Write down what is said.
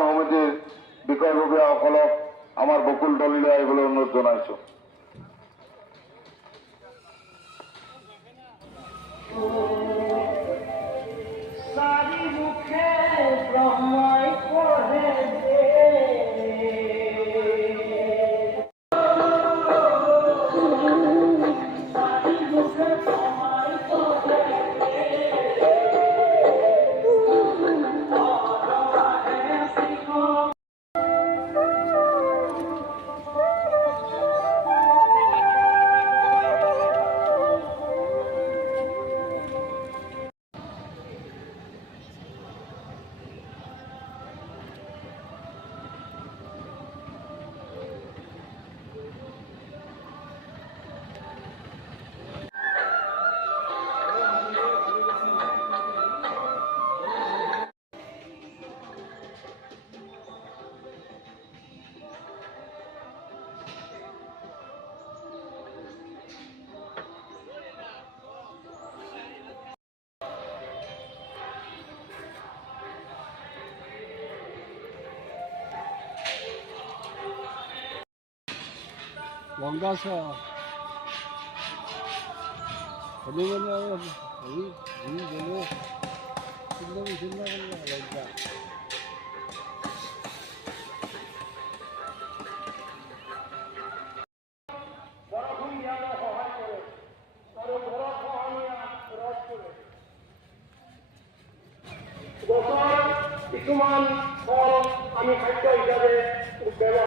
সমিতিৰ বিষয়ববীয়াসকলক আমাৰ বকুল দললৈ আহিবলৈ অনুৰোধ জনাইছোঁ। Wangasa. Ini mana? Ini mana? Sini mana? Lagi. কিছুমান ফল আমি খাদ্য হিচাপে